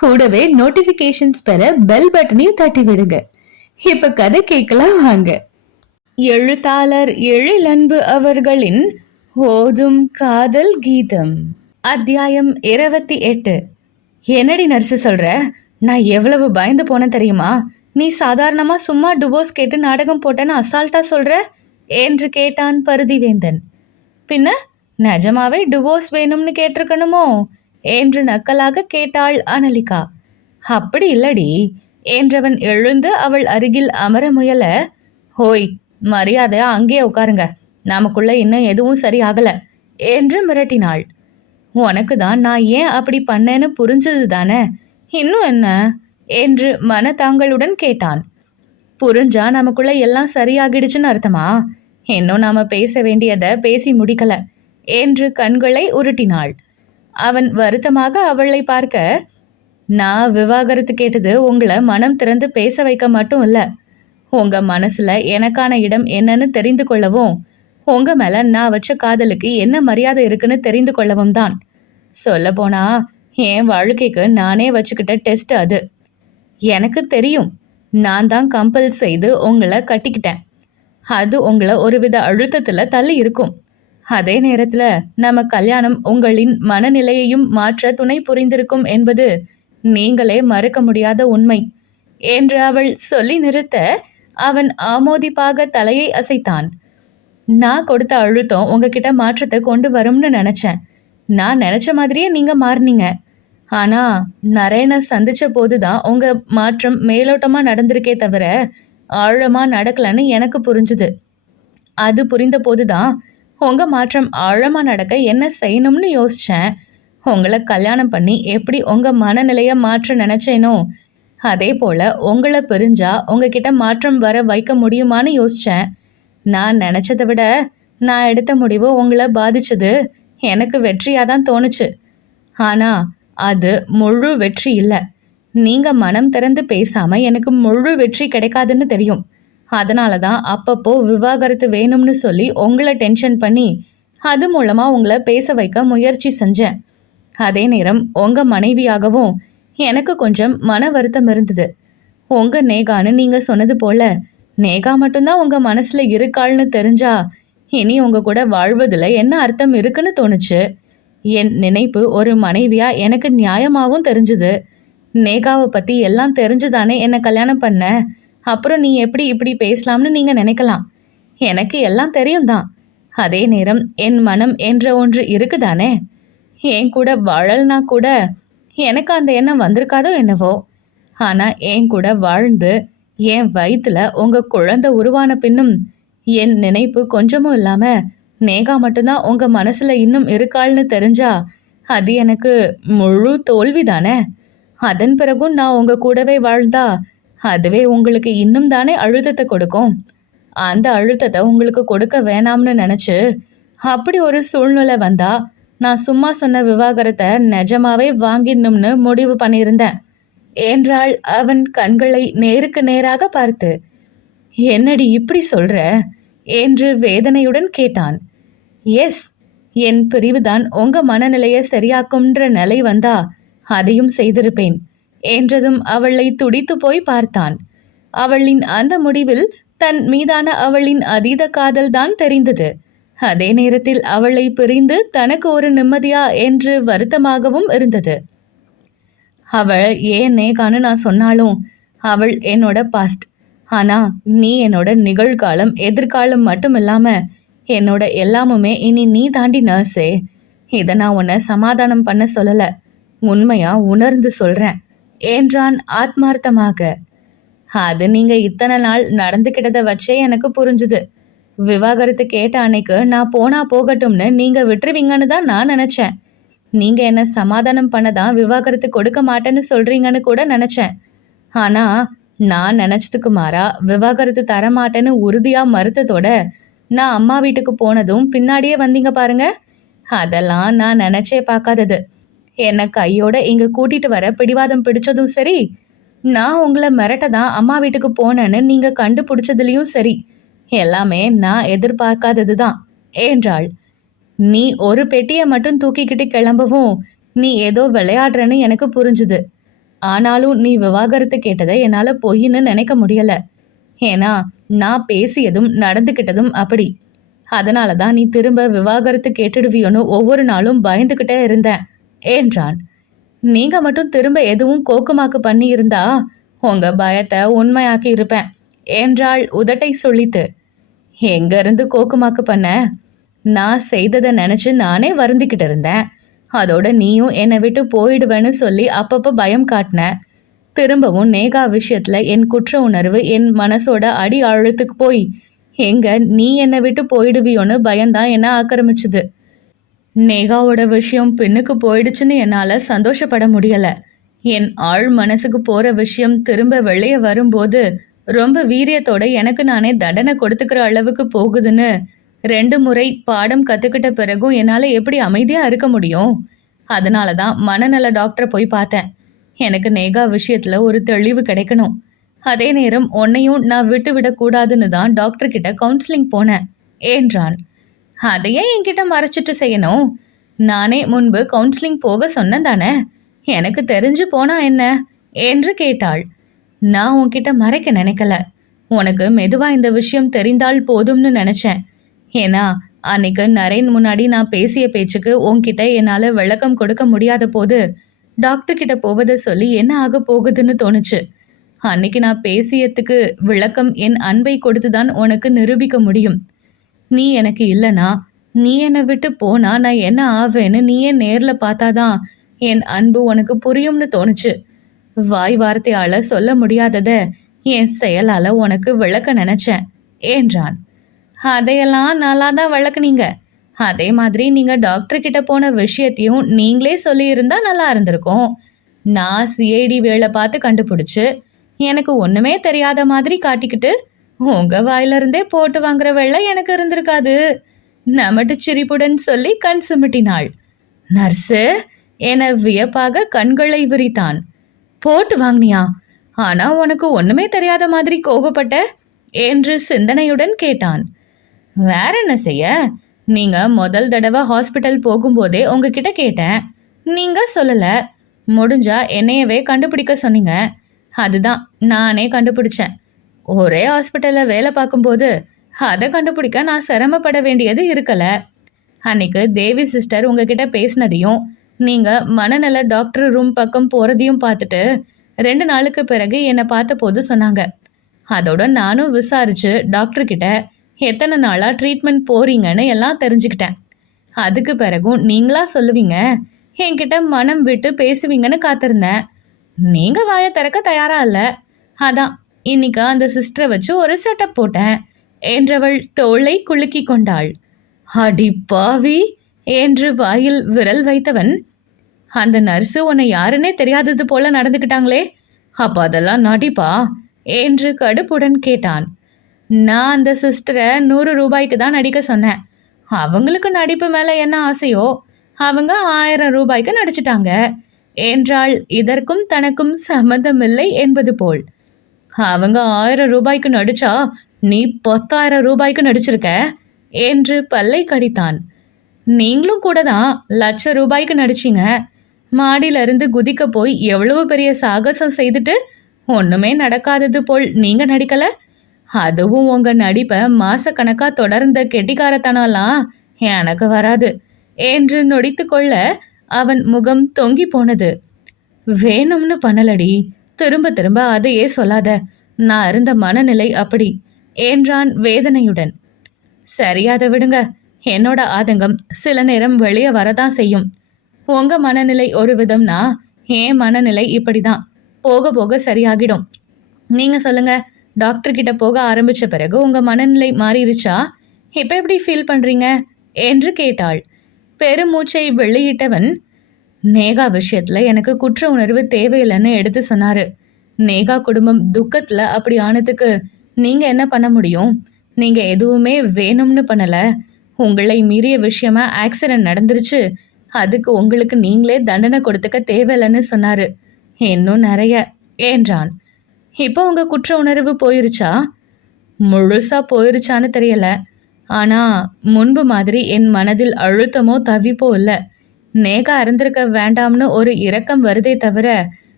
கூடவே நோட்டிபிகேஷன்ஸ் பெற பெல் பட்டனையும் தட்டி விடுங்க இப்ப கதை கேட்கலாம் வாங்க. எழுத்தாளர் எழிலன்பு அவர்களின் ஓதும் காதல் கீதம். அத்தியாயம் இருபத்தி எட்டு. என்னடி நர்ஸு சொல்ற? நான் எவ்வளவு பயந்து போனேன் தெரியுமா? நீ சாதாரணமா சும்மா டுவோர்ஸ் கேட்டு நாடகம் போட்டேன்னு அசால்ட்டா சொல்ற? என்று கேட்டான் பருதிவேந்தன். பின்ன நிஜமாவே டுவோர்ஸ் வேணும்னு கேட்டிருக்கணுமோ? என்று நக்கலாக கேட்டாள் அனலிகா. அப்படி இல்லடி என்றவன் எழுந்து அவள் அருகில் அமர முயல ஹோய் மரியாதையா அங்கேயே உட்காருங்க. நமக்குள்ள இன்னும் எதுவும் சரியாகல என்று மிரட்டினாள். உனக்கு தான் நான் ஏன் அப்படி பண்ணேன்னு புரிஞ்சது தானே இன்னும் என்ன? என்று மனதாங்களுடன் கேட்டான். புரிஞ்சா நமக்குள்ள எல்லாம் சரியாகிடுச்சுன்னு அர்த்தமா? இன்னும் நாம பேச வேண்டியதை பேசி முடிக்கல என்று கண்களை உருட்டினாள். அவன் வருத்தமாக அவளை பார்க்க நான் விவாகரத்து கேட்டது உங்களை மனம் திறந்து பேச வைக்க மட்டும் இல்லை. உங்க மனசுல எனக்கான இடம் என்னன்னு தெரிந்து கொள்ளவும் உங்க மேல நான் வச்ச காதலுக்கு என்ன மரியாதை இருக்குன்னு தெரிந்து கொள்ளவும் தான். சொல்ல போனா என் வாழ்க்கைக்கு நானே வச்சுக்கிட்ட டெஸ்ட் அது. எனக்கு தெரியும் நான் தான் கம்பல் செய்து உங்களை கட்டிக்கிட்டேன். அது உங்களை ஒருவித அழுத்தத்துல தள்ளி இருக்கும். அதே நேரத்துல நம்ம கல்யாணம் உங்களின் மனநிலையையும் மாற்ற துணை புரிந்திருக்கும் என்பது நீங்களே மறுக்க முடியாத உண்மை என்று அவள் சொல்லி நிறுத்த அவன் ஆமோதிப்பாக தலையை அசைத்தான். நான் கொடுத்த அழுத்தம் உங்ககிட்ட மாற்றத்தை கொண்டு வரும்னு நினைச்சேன். நான் நினைச்ச மாதிரியே நீங்க மாறினீங்க. ஆனா நரேனை சந்திச்ச போதுதான் உங்க மாற்றம் மேலோட்டமா நடந்திருக்கே தவிர ஆழமா நடக்கலன்னு எனக்கு புரிஞ்சுது. அது புரிந்த போதுதான் உங்கள் மாற்றம் ஆழமாக நடக்க என்ன செய்யணும்னு யோசித்தேன் உங்களை கல்யாணம் பண்ணி எப்படி உங்கள் மனநிலையை மாற்ற நினச்சேனோ அதே போல் உங்களை பிரிஞ்சா உங்ககிட்ட மாற்றம் வர வைக்க முடியுமான்னு யோசித்தேன் நான் நினச்சதை விட நான் எடுத்த முடிவு உங்களை பாதிச்சது. எனக்கு வெற்றியாக தான் தோணுச்சு. ஆனால் அது முழு வெற்றி இல்லை. நீங்கள் மனம் திறந்து பேசாமல் எனக்கு முழு வெற்றி கிடைக்காதுன்னு தெரியும். அதனால தான் அப்பப்போ விவாகரத்து வேணும்னு சொல்லி உங்களை டென்ஷன் பண்ணி அது மூலமாக உங்களை பேச வைக்க முயற்சி செஞ்சேன். அதே நேரம் உங்கள் மனைவியாகவும் எனக்கு கொஞ்சம் மன வருத்தம் இருந்தது. உங்கள் நேகான்னு நீங்கள் சொன்னது போல நேகா மட்டும்தான் உங்கள் மனசில் இருக்காள்னு தெரிஞ்சா இனி உங்கள் கூட வாழ்வதில் என்ன அர்த்தம் இருக்குன்னு தோணுச்சு? என் நினைப்பு ஒரு மனைவியாக எனக்கு நியாயமாகவும் தெரிஞ்சுது. நேகாவை பற்றி எல்லாம் தெரிஞ்சுதானே என்னை கல்யாணம் பண்ண? அப்புறம் நீ எப்படி இப்படி பேசலாம்னு நீங்க நினைக்கலாம். எனக்கு எல்லாம் தெரியும் தான் அதே நேரம் என் மனம் என்ற ஒன்று இருக்குதானே? என் கூட வாழல்னா கூட எனக்கு அந்த எண்ணம் வந்திருக்காதோ என்னவோ? ஆனா என் கூட வாழ்ந்து என் வயிற்றுல உங்க குழந்தை உருவான பின்னும் என் நினைப்பு கொஞ்சமும் இல்லாம நேகா மட்டும்தான் உங்க மனசுல இன்னும் இருக்காள்னு தெரிஞ்சா அது எனக்கு முழு தோல்வி தானே அதன் பிறகும் நான் உங்க கூடவே வாழ்ந்தா அதுவே உங்களுக்கு இன்னும் தானே அழுத்தத்தை கொடுக்கும். அந்த அழுத்தத்தை உங்களுக்கு கொடுக்க வேணாம்னு நினைச்சு அப்படி ஒரு சூழ்நிலை வந்தா நான் சும்மா சொன்ன விவாகரத்தை நிஜமாவே வாங்கிடணும்னு முடிவு பண்ணியிருந்தேன். என்றாள் அவன் கண்களை நேருக்கு நேராக பார்த்து என்னடி இப்படி சொல்ற? என்று வேதனையுடன் கேட்டான். எஸ் என் பிரிவுதான் உங்க மனநிலையை சரியாக்கும்ன்ற நிலை வந்தா அதையும் செய்திருப்பேன். என்றதும் அவளை துடித்து போய் பார்த்தான். அவளின் அந்த முடிவில் தன் மீதான அவளின் அதீத காதல் தான் தெரிந்தது. அதே நேரத்தில் அவளை பிரிந்து தனக்கு ஒரு நிம்மதியா என்று வருத்தமாகவும் இருந்தது. அவள் ஏன் நேகான்னு நான் சொன்னாலும் அவள் என்னோட பாஸ்ட் ஆனா நீ என்னோட நிகழ்காலம் எதிர்காலம் மட்டும் இல்லாம என்னோட எல்லாமுமே இனி நீ தாண்டி நர்ஸே இதை நான் உன்னை சமாதானம் பண்ண சொல்லலை. உண்மையா உணர்ந்து சொல்றேன். என்றான் ஆத்மார்த்தமாக. அது நீங்க இத்தனை நாள் நடந்துக்கிட்டதை வச்சே எனக்கு புரிஞ்சுது. விவாகரத்து கேட்ட அன்னைக்கு நான் போனா போகட்டும்னு நீங்க விட்டுருவீங்கன்னு தான் நான் நினைச்சேன். நீங்க என்ன சமாதானம் பண்ணதான் விவாகரத்து கொடுக்க மாட்டேன்னு சொல்றீங்கன்னு கூட நினைச்சேன். ஆனா நான் நினைச்சதுக்கு மாறா விவாகரத்து தர மாட்டேன்னு உறுதியா மறுத்ததோட நான் அம்மா வீட்டுக்கு போனதும் பின்னாடியே வந்தீங்க பாருங்க. அதெல்லாம் நான் நினைச்சே பார்க்காதது. என்னை கையோட இங்கே கூட்டிகிட்டு வர பிடிவாதம் பிடிச்சதும் சரி நான் உங்களை மிரட்ட தான் அம்மா வீட்டுக்கு போனேன்னு நீங்கள் கண்டுபிடிச்சதுலேயும் சரி எல்லாமே நான் எதிர்பார்க்காதது தான் என்றாள். நீ ஒரு பெட்டியை மட்டும் தூக்கிக்கிட்டு கிளம்பவும் நீ ஏதோ விளையாடுறன்னு எனக்கு புரிஞ்சுது. ஆனாலும் நீ விவாகரத்து கேட்டதை என்னால் பொய்ன்னு நினைக்க முடியலை. ஏன்னா நான் பேசியதும் நடந்துக்கிட்டதும் அப்படி. அதனால தான் நீ திரும்ப விவாகரத்து கேட்டுடுவியோன்னு ஒவ்வொரு நாளும் பயந்துக்கிட்டே இருந்தேன். என்றான். நீங்க மட்டும் திரும்ப எதுவும் கோக்குமாக்கு பண்ணி இருந்தா உங்க பயத்தை உண்மையாக்கி இருப்பேன் என்றாள் உதட்டை சொல்லித்து எங்க இருந்து கோக்குமாக்கு பண்ண? நான் செய்ததை நினைச்சு நானே வருந்திக்கிட்டு இருந்தேன். அதோட நீயும் என்னை விட்டு போயிடுவேன்னு சொல்லி அப்பப்போ பயம் காட்டின. திரும்பவும் நேகா விஷயத்துல என் குற்ற உணர்வு என் மனசோட அடி ஆழத்துக்கு போய் எங்க நீ என்னை விட்டு போயிடுவியோன்னு பயம்தான் என்ன ஆக்கிரமிச்சுது. நேகாவோட விஷயம் பின்னுக்கு போயிடுச்சுன்னு என்னால் சந்தோஷப்பட முடியலை. என் ஆழ் மனசுக்கு போகிற விஷயம் திரும்ப வெளியே வரும்போது ரொம்ப வீரியத்தோட எனக்கு நானே தண்டனை கொடுத்துக்கிற அளவுக்கு போகுதுன்னு ரெண்டு முறை பாடம் கற்றுக்கிட்ட பிறகும் என்னால் எப்படி அமைதியாக இருக்க முடியும்? அதனால தான் மனநல டாக்டரை போய் பார்த்தேன். எனக்கு நேகா விஷயத்தில் ஒரு தெளிவு கிடைக்கணும். அதே நேரம் உன்னையும் நான் விட்டு விடக்கூடாதுன்னு தான் டாக்டர்கிட்ட கவுன்சிலிங் போனேன் என்றான். அதையே என்கிட்ட மறைச்சிட்டு செய்யணும். நானே முன்பு கவுன்சிலிங் போக சொன்னேன் தானே எனக்கு தெரிஞ்சு போனா என்ன? என்று கேட்டாள். நான் உன்கிட்ட மறைக்க நினைக்கல. உனக்கு மெதுவா இந்த விஷயம் தெரிந்தால் போதும்னு நினைச்சேன். ஏன்னா அன்னைக்கு நரேன் முன்னாடி நான் பேசிய பேச்சுக்கு உன்கிட்ட என்னால் விளக்கம் கொடுக்க முடியாத போது டாக்டர் கிட்ட போவதை சொல்லி என்ன ஆக போகுதுன்னு தோணுச்சு. அன்னைக்கு நான் பேசியத்துக்கு விளக்கம் என் அன்பை கொடுத்துதான் உனக்கு நிரூபிக்க முடியும். நீ எனக்கு இல்லைனா நீ என்னை விட்டு போனா நான் என்ன ஆவேன்னு நீயே நேரில் பார்த்தாதான் என் அன்பு உனக்கு புரியும்னு தோணுச்சு. வாய் வார்த்தையால் சொல்ல முடியாதத என் செயலால் உனக்கு விளக்க நினச்சேன் என்றான். அதையெல்லாம் நல்லா தான் விளக்குனீங்க அதே மாதிரி நீங்கள் டாக்டர் கிட்ட போன விஷயத்தையும் நீங்களே சொல்லியிருந்தா நல்லா இருந்திருக்கும். நான் சிஐடி வேலை பார்த்து கண்டுபிடிச்சு எனக்கு ஒன்றுமே தெரியாத மாதிரி காட்டிக்கிட்டு உங்க வாயிலிருந்தே போட்டு வாங்குற வெள்ளை எனக்கு இருந்திருக்காது. நமட்டு சிரிப்புடன் சொல்லி கண் சிமிட்டினாள். நர்ஸு என வியப்பாக கண்களை விரித்தான். போட்டு வாங்கினியா? ஆனா உனக்கு ஒண்ணுமே தெரியாத மாதிரி கோபப்பட்ட? என்று சிந்தனையுடன் கேட்டான். வேற என்ன செய்ய? நீங்க முதல் தடவை ஹாஸ்பிட்டல் போகும்போதே உங்ககிட்ட கேட்டேன். நீங்க சொல்லல. முடிஞ்சா என்னையவே கண்டுபிடிக்க சொன்னீங்க. அதுதான் நானே கண்டுபிடிச்சேன். ஒரே ஹாஸ்பிட்டலில் வேலை பார்க்கும்போது அதை கண்டுபிடிக்க நான் சிரமப்பட வேண்டியது இருக்கல. அன்னைக்கு தேவி சிஸ்டர் உங்ககிட்ட பேசினதையும் நீங்க மனநல டாக்டர் ரூம் பக்கம் போறதையும் பார்த்துட்டு ரெண்டு நாளுக்கு பிறகு என்னை பார்த்தபோது சொன்னாங்க. அதோட நானும் விசாரிச்சு டாக்டர்கிட்ட எத்தனை நாளா ட்ரீட்மெண்ட் போறீங்கன்னு எல்லாம் தெரிஞ்சுக்கிட்டேன். அதுக்கு பிறகும் நீங்களா சொல்லுவீங்க என்கிட்ட மனம் விட்டு பேசுவீங்கன்னு காத்திருந்தேன். நீங்க வாயை திறக்க தயாரா இல்லை. அதான் இன்னைக்கு அந்த சிஸ்டரை வச்சு ஒரு செட்டப் போட்டேன். என்றவள் தோளை குலுக்கி கொண்டாள். அடி பாவி! என்று வாயில் விரல் வைத்தவன் அந்த நர்ஸு உன்னை யாருன்னே தெரியாதது போல நடந்துக்கிட்டாங்களே. அப்ப அதெல்லாம் நடிப்பா? என்று கடுப்புடன் கேட்டான். நான் அந்த சிஸ்டரை நூறு ரூபாய்க்கு தான் நடிக்க சொன்னேன். அவங்களுக்கு நடிப்பு மேல என்ன ஆசையோ அவங்க ஆயிரம் ரூபாய்க்கு நடிச்சிட்டாங்க. என்றால் இதற்கும் தனக்கும் சம்மந்தமில்லை என்பது போல். அவங்க ஆயிரம் ரூபாய்க்கு நடிச்சா நீ பத்தாயிரம் ரூபாய்க்கு நடிச்சிருக்க? என்று பல்லை கடித்தான். நீங்களும் கூட தான் லட்ச ரூபாய்க்கு நடிச்சிங்க. மாடியில இருந்து குதிக்க போய் எவ்வளவு பெரிய சாகசம் செய்துட்டு ஒண்ணுமே நடக்காதது போல் நீங்க நடிக்கல? அதுவும் உங்க நடிப்பை மாசக்கணக்கா தொடர்ந்த கெட்டிக்காரத்தனம்லாம் எனக்கு வராது என்று நொடித்து கொள்ள அவன் முகம் தொங்கி போனது. வேணும்னு பண்ணலடி. திரும்ப திரும்ப அதையே சொல்லாத. நான் இருந்த மனநிலை அப்படி. என்றான் வேதனையுடன். சரியாத விடுங்க. என்னோட ஆதங்கம் சில நேரம் வெளியே வரதான் செய்யும். உங்க மனநிலை ஒரு விதம்னா என் மனநிலை இப்படிதான். போக போக சரியாகிடும். நீங்க சொல்லுங்க. டாக்டர் கிட்ட போக ஆரம்பிச்ச பிறகு உங்க மனநிலை மாறிடுச்சா இப்ப எப்படி ஃபீல் பண்றீங்க? என்று கேட்டாள். பெருமூச்சை வெளியிட்டவன் நேகா விஷயத்துல எனக்கு குற்ற உணர்வு தேவையில்லைன்னு எடுத்து சொன்னாரு. நேகா குடும்பம் துக்கத்துல அப்படி ஆனதுக்கு நீங்க என்ன பண்ண முடியும்? நீங்க எதுவுமே வேணும்னு பண்ணல. உங்களை மீறிய விஷயமா ஆக்சிடென்ட் நடந்துருச்சு. அதுக்கு உங்களுக்கு நீங்களே தண்டனை கொடுத்துக்க தேவையில்லைன்னு சொன்னாரு. இன்னும் நிறைய என்றான். இப்போ உங்க குற்ற உணர்வு போயிருச்சா? முழுசா போயிருச்சான்னு தெரியல. ஆனா முன்பு மாதிரி என் மனதில் அழுத்தமோ தவிப்போ இல்லை. நேகா இறந்திருக்க வேண்டாம்னு ஒரு இரக்கம் வருதே தவிர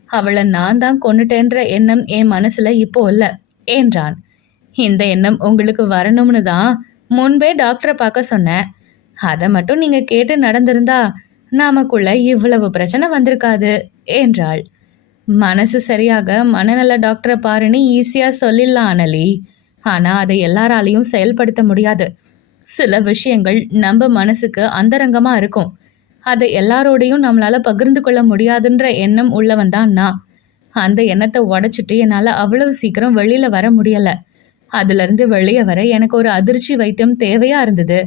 அவளை நான் தான் கொண்டுட்டேன்ற எண்ணம் என் மனசுல இப்போ இல்ல என்றான். இந்த எண்ணம் உங்களுக்கு வரணும்னு தான் முன்பே டாக்டரை பார்க்க சொன்னேன். அதை மட்டும் நீங்க கேட்டு நடந்திருந்தா நாமக்குள்ள இவ்வளவு பிரச்சனை வந்திருக்காது என்றாள். மனசு சரியாக மனநல டாக்டரை பாருன்னு ஈஸியா சொல்லிடலாம் அனலி. ஆனா அதை எல்லாராலையும் செயல்படுத்த முடியாது. சில விஷயங்கள் நம்ம மனசுக்கு அந்தரங்கமா இருக்கும். அதை எல்லாரோடையும் நம்மளால பகிர்ந்து கொள்ள முடியாதுன்ற எண்ணம் உள்ளவன் தான் நான். அந்த எண்ணத்தை உடைச்சிட்டு என்னால் அவ்வளவு சீக்கிரம் வெளியில வர முடியல. அதுலேருந்து வெளியே வர எனக்கு ஒரு அதிர்ச்சி வைத்தியம் தேவையா இருந்தது.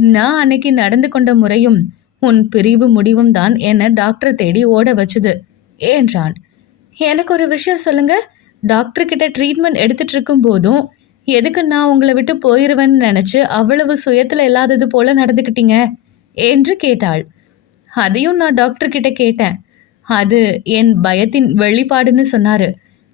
நான் அன்னைக்கு நடந்து கொண்ட முறையும் உன் பிரிவு முடிவும் தான் என்னை டாக்டர் தேடி ஓட வச்சுது என்றான். எனக்கு ஒரு விஷயம் சொல்லுங்க. டாக்டர் கிட்ட ட்ரீட்மெண்ட் எடுத்துட்டு இருக்கும் போதும் எதுக்கு நான் உங்களை விட்டு போயிருவேன்னு நினைச்சு அவ்வளவு சுயத்துல இல்லாதது போல நடந்துக்கிட்டீங்க? என்று கேட்டாள். அதையும் நான் டாக்டர் கிட்ட கேட்டேன். அது என் பயத்தின் வெளிப்பாடுன்னு சொன்னாரு.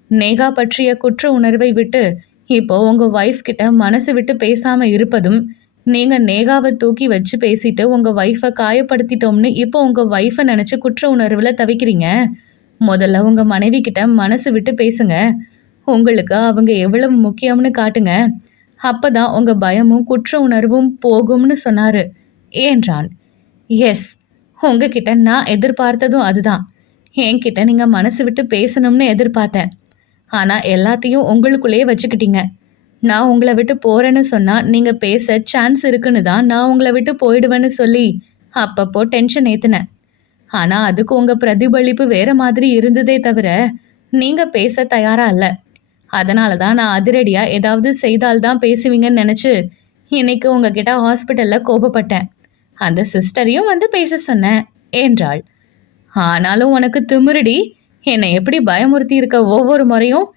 நேகா பற்றிய குற்ற உணர்வை விட்டு இப்போ உங்க ஒய்ஃப் கிட்ட மனசு விட்டு பேசாம இருப்பதும் நீங்க நேகாவை தூக்கி வச்சு பேசிட்டு உங்க ஒய்ஃபை காயப்படுத்திட்டோம்னு இப்போ உங்க ஒய்ஃபை நினைச்சு குற்ற உணர்வுல தவிக்கிறீங்க? முதல்ல உங்க மனைவி கிட்ட மனசு விட்டு பேசுங்க. உங்களுக்கு அவங்க எவ்வளவு முக்கியம்னு காட்டுங்க. அப்பதான் உங்க பயமும் குற்ற உணர்வும் போகும்னு சொன்னாரு. என்றான். எஸ் உங்ககிட்ட நான் எதிர்பார்த்ததும் அதுதான். என்கிட்ட நீங்க மனசு விட்டு பேசணும்னு எதிர்பார்த்தேன். ஆனா எல்லாத்தையும் உங்களுக்குள்ளேயே வச்சுக்கிட்டீங்க. நான் உங்களை விட்டு போறேன்னு சொன்னா நீங்க பேச சான்ஸ் இருக்குன்னு தான் நான் உங்களை விட்டு போயிடுவேன்னு சொல்லி அப்பப்போ டென்ஷன் ஏத்துனேன். ஆனா அதுக்கு உங்க பிரதிபலிப்பு வேற மாதிரி இருந்ததே தவிர நீங்க பேச தயாரா இல்ல. அதனால தான் நான் அதிரடியா ஏதாவது செய்தால்தான் பேசுவீங்கன்னு நினைச்சு இன்னைக்கு உங்ககிட்ட ஹாஸ்பிட்டல்ல கோபப்பட்டேன். அந்த சிஸ்டரையும் வந்து பேச சொன்னேன் என்றாள். ஆனாலும் உனக்கு திமிருடி என்னை எப்படி பயமுறுத்தி இருக்க ஒவ்வொரு முறையும்?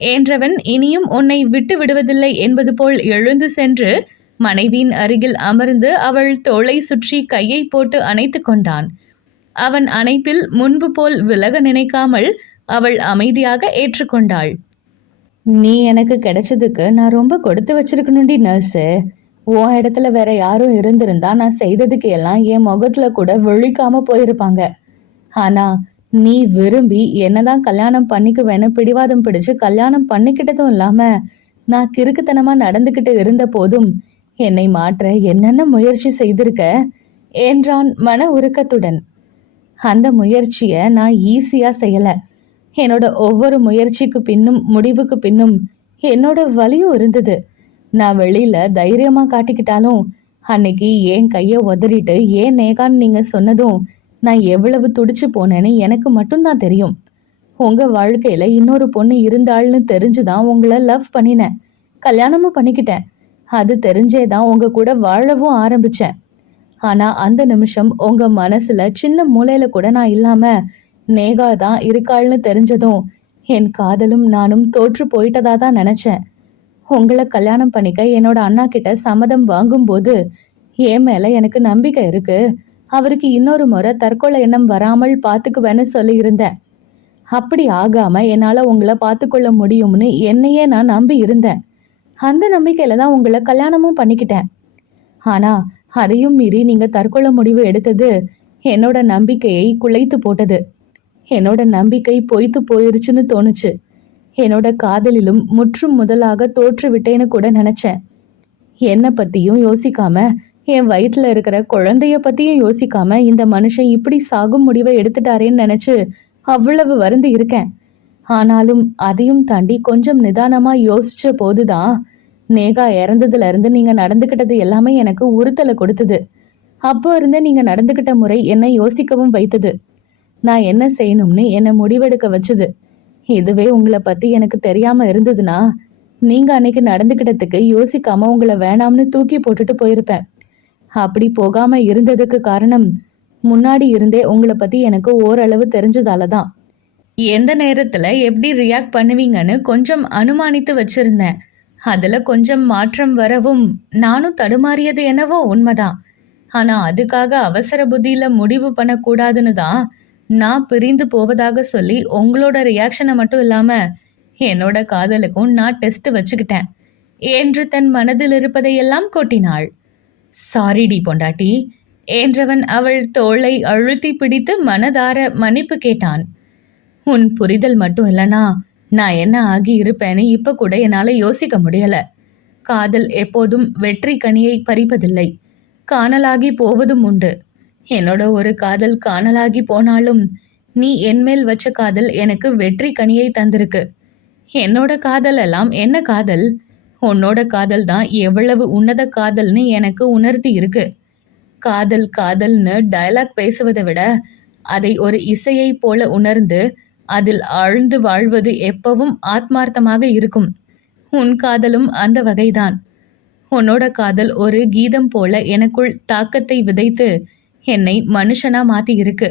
என்றவன் இனியும் உன்னை விட்டு விடுவதில்லை என்பது போல் எழுந்து சென்று மனைவியின் அருகில் அமர்ந்து அவள் தோளை சுற்றி கையை போட்டு அணைத்து கொண்டான். அவன் அணைப்பில் முன்பு போல் விலக நினைக்காமல் அவள் அமைதியாக ஏற்றுக்கொண்டாள். நீ எனக்கு கிடைச்சதுக்கு நான் ரொம்ப கொடுத்து வச்சிருக்கணும்டி நர்ஸு. உன் இடத்துல வேற யாரும் இருந்திருந்தா நான் செய்ததுக்கு எல்லாம் என் முகத்துல கூட விழிக்காம போயிருப்பாங்க. ஆனா நீ விரும்பி என்னதான் கல்யாணம் பண்ணிக்குவேன்னு பிடிவாதம் பிடிச்சு கல்யாணம் பண்ணிக்கிட்டதும் இல்லாம நான் கிறுக்குத்தனமா நடந்துகிட்டு இருந்த போதும் என்னை மாற்ற என்னென்ன முயற்சி செய்திருக்க? என்றான் மன உருக்கத்துடன். அந்த முயற்சியை நான் ஈஸியா செய்யல. என்னோட ஒவ்வொரு முயற்சிக்கு பின்னும் முடிவுக்கு பின்னும் என்னோட வலியும் இருந்தது. நான் வெளியில தைரியமா காட்டிக்கிட்டாலும் அன்னைக்கு என் கைய உதறிட்டு ஏன் நேகான்னு நீங்க சொன்னதும் நான் எவ்வளவு துடிச்சு போனேன்னு எனக்கு மட்டும்தான் தெரியும். உங்க வாழ்க்கையில இன்னொரு பொண்ணு இருந்தாள்னு தெரிஞ்சுதான் உங்களை லவ் பண்ணினேன். கல்யாணமும் பண்ணிக்கிட்டேன். அது தெரிஞ்சேதான் உங்க கூட வாழவும் ஆரம்பிச்சேன். ஆனா அந்த நிமிஷம் உங்க மனசுல சின்ன மூலையில கூட நான் இல்லாம நேகா தான் இருக்காள்னு தெரிஞ்சதும் என் காதலும் நானும் தோற்று போயிட்டதா தான் நினைச்சேன். உங்களை கல்யாணம் பண்ணிக்க என்னோட அண்ணா கிட்ட சம்மதம் வாங்கும்போது என் மேல எனக்கு நம்பிக்கை இருக்கு. அவருக்கு இன்னொரு முறை தற்கொலை எண்ணம் வராமல் பார்த்துக்குவேன்னு சொல்லியிருந்தேன். அப்படி ஆகாம என்னால உங்களை பார்த்துக்கொள்ள முடியும்னு என்னையே நான் நம்பி இருந்தேன். அந்த நம்பிக்கையில தான் உங்களை கல்யாணமும் பண்ணிக்கிட்டேன். ஆனா அதையும் மீறி நீங்க தற்கொலை முடிவு எடுத்தது என்னோட நம்பிக்கையை குலைத்து போட்டது. என்னோட நம்பிக்கை பொய்த்து போயிருச்சுன்னு தோணுச்சு. என்னோட காதலிலும் முற்றும் முதலாக தோற்றுவிட்டேன்னு கூட நினைச்சேன். என்னை பத்தியும் யோசிக்காம என் வயிற்றுல இருக்கிற குழந்தைய பத்தியும் யோசிக்காம இந்த மனுஷன் இப்படி சாகும் முடிவை எடுத்துட்டாரேன்னு நினைச்சு அவ்வளவு வருந்து இருக்கேன். ஆனாலும் அதையும் தாண்டி கொஞ்சம் நிதானமா யோசிச்ச போதுதான் நேகா இறந்ததுல இருந்து நீங்க நடந்துகிட்டது எல்லாமே எனக்கு உறுத்தலை கொடுத்தது. அப்போ இருந்தே நீங்க நடந்துகிட்ட முறை என்னை யோசிக்கவும் வைத்தது. நான் என்ன செய்யணும்னு என்னை முடிவெடுக்க வச்சது. இதுவே உங்களை பத்தி எனக்கு தெரியாம இருந்ததுன்னா நீங்க அன்னைக்கு நடந்துக்கிட்டதுக்கு யோசிக்காம உங்களை வேணாம்னு தூக்கி போட்டுட்டு போயிருப்பேன். அப்படி போகாம இருந்ததுக்கு காரணம் முன்னாடி இருந்தே உங்களை பத்தி எனக்கு ஓரளவு தெரிஞ்சதால தான். எந்த நேரத்துல எப்படி ரியாக்ட் பண்ணுவீங்கன்னு கொஞ்சம் அனுமானித்து வச்சிருந்தேன். அதுல கொஞ்சம் மாற்றம் வரவும் நானும் தடுமாறியது என்னவோ உண்மைதான். ஆனா அதுக்காக அவசர புத்தியில முடிவு பண்ணக்கூடாதுன்னு தான் நான் பிரிந்து போவதாக சொல்லி உங்களோட ரியாக்ஷனை மட்டும் இல்லாம என்னோட காதலுக்கும் நான் டெஸ்ட் வச்சுக்கிட்டேன். என்று தன் மனதில் இருப்பதையெல்லாம் கொட்டினாள். சாரிடி பொண்டாட்டி என்றவன் அவள் தோளை அழுத்தி பிடித்து மனதார மன்னிப்பு கேட்டான். உன் புரிதல் மட்டும் இல்லனா நான் என்ன ஆகி இருப்பேன்னு இப்ப கூட என்னால யோசிக்க முடியல. காதல் எப்போதும் வெற்றி கனியை பறிப்பதில்லை. காணலாகி போவதும் உண்டு. என்னோட ஒரு காதல் காணலாகி போனாலும் நீ என்மேல் வச்ச காதல் எனக்கு வெற்றி கனியை தந்திருக்கு. என்னோட காதல் எல்லாம் என்ன காதல்? உன்னோட காதல் தான் எவ்வளவு உன்னத காதல்னு எனக்கு உணர்த்தி இருக்கு. காதல் காதல்னு டயலாக் பேசுவதை விட அதை ஒரு இசையை போல உணர்ந்து அதில் ஆழ்ந்து வாழ்வது எப்பவும் ஆத்மார்த்தமாக இருக்கும். உன் காதலும் அந்த வகைதான். உன்னோட காதல் ஒரு கீதம் போல எனக்குள் தாக்கத்தை விதைத்து என்னை மனுஷனா மாத்தி இருக்கு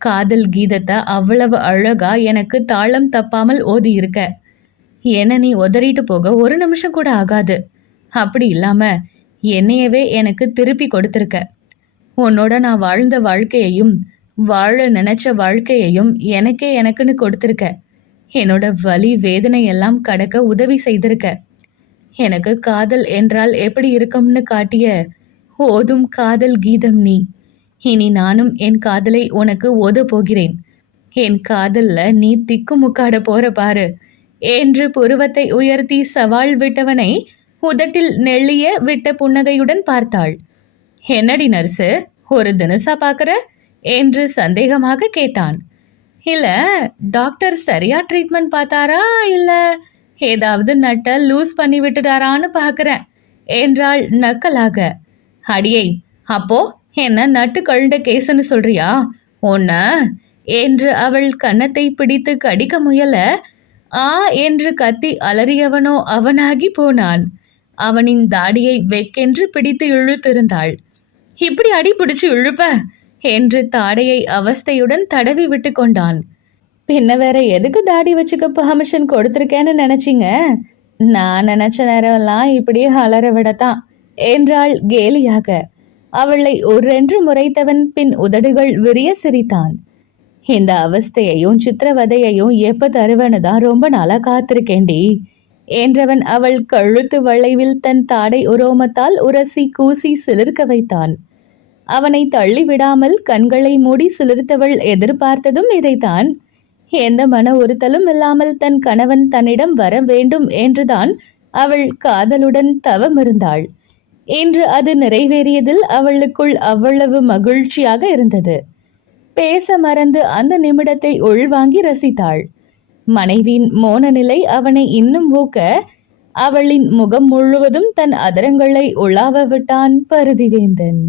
காதல் கீதத்தை அவ்வளவு அழகா எனக்கு தாளம் தப்பாமல் ஓதி இருக்க என்ன நீ உதறிட்டு போக ஒரு நிமிஷம் கூட ஆகாது. அப்படி இல்லாம என்னையவே எனக்கு திருப்பி கொடுத்துருக்க. உன்னோட நான் வாழ்ந்த வாழ்க்கையையும் வாழ நினைச்ச வாழ்க்கையையும் எனக்கே எனக்குன்னு கொடுத்துருக்க. என்னோட வலி வேதனை எல்லாம் கடக்க உதவி செய்திருக்க. எனக்கு காதல் என்றால் எப்படி இருக்கும்னு காட்டிய ஓதும் காதல் கீதம் நீ. இனி நானும் என் காதலை உனக்கு ஓத போகிறேன் என் காதல்ல நீ திக்குமுக்காட போற பாரு. என்று புருவத்தை உயர்த்தி சவால் விட்டவனை உதட்டில் நெள்ளிய விட்ட புன்னகையுடன் பார்த்தாள். என்னடி நர்ஸு ஒரு தினசா பார்க்குற என்று சந்தேகமாக கேட்டான். இல்ல டாக்டர் சரியா ட்ரீட்மெண்ட் பார்த்தாரா இல்ல ஏதாவது நட்டை லூஸ் பண்ணி விட்டுட்டாரான்னு பார்க்கறேன் என்றாள் நக்கலாக. அடியை அப்போ என்ன நட்டு கழுண்ட கேசுன்னு சொல்றியா? உன்ன என்று அவள் கன்னத்தை பிடித்து கடிக்க முயல ஆ என்று கத்தி அலறியவனோ அவனாகி போனான். அவனின் தாடியை வெக்கென்று பிடித்து இழுத்திருந்தாள். இப்படி அடி பிடிச்சு இழுப்ப என்று தாடையை அவஸ்தையுடன் தடவி விட்டு கொண்டான். பின்ன வேற எதுக்கு தாடி வச்சுக்க பர்மிஷன் கொடுத்துருக்கேன்னு நினைச்சிங்க? நான் நினைச்ச நேரம்லாம் இப்படியே அலற விடத்தான் என்றாள் கேலியாக. அவளை ஒரென்று முறைத்தவன் பின் உதடுகள் விரிய சிரித்தான். இந்த அவஸ்தையையும் சித்திரவதையையும் எப்ப தருவனுதான் ரொம்ப நாளா காத்திருக்கேண்டி என்றவன் அவள் கழுத்து வளைவில் தன் தாடை உரோமத்தால் உரசி கூசி சிலிர்க்க வைத்தான். அவனை தள்ளி விடாமல் கண்களை மூடி சிலிர்த்தவள் எதிர்பார்த்ததும் இதைத்தான். எந்த மன உறுத்தலும் இல்லாமல் தன் கணவன் தன்னிடம் வர வேண்டும் என்றுதான் அவள் காதலுடன் தவமிருந்தாள். இன்று அது நிறைவேறியதில் அவளுக்குள் அவ்வளவு மகிழ்ச்சியாக இருந்தது. பேச மறந்து அந்த நிமிடத்தை உள்வாங்கி ரசித்தாள். மனைவியின் மோன நிலை அவனை இன்னும் ஊக்க அவளின் முகம் முழுவதும் தன் அதரங்களை உலாவ விட்டான் பருதிவேந்தன்.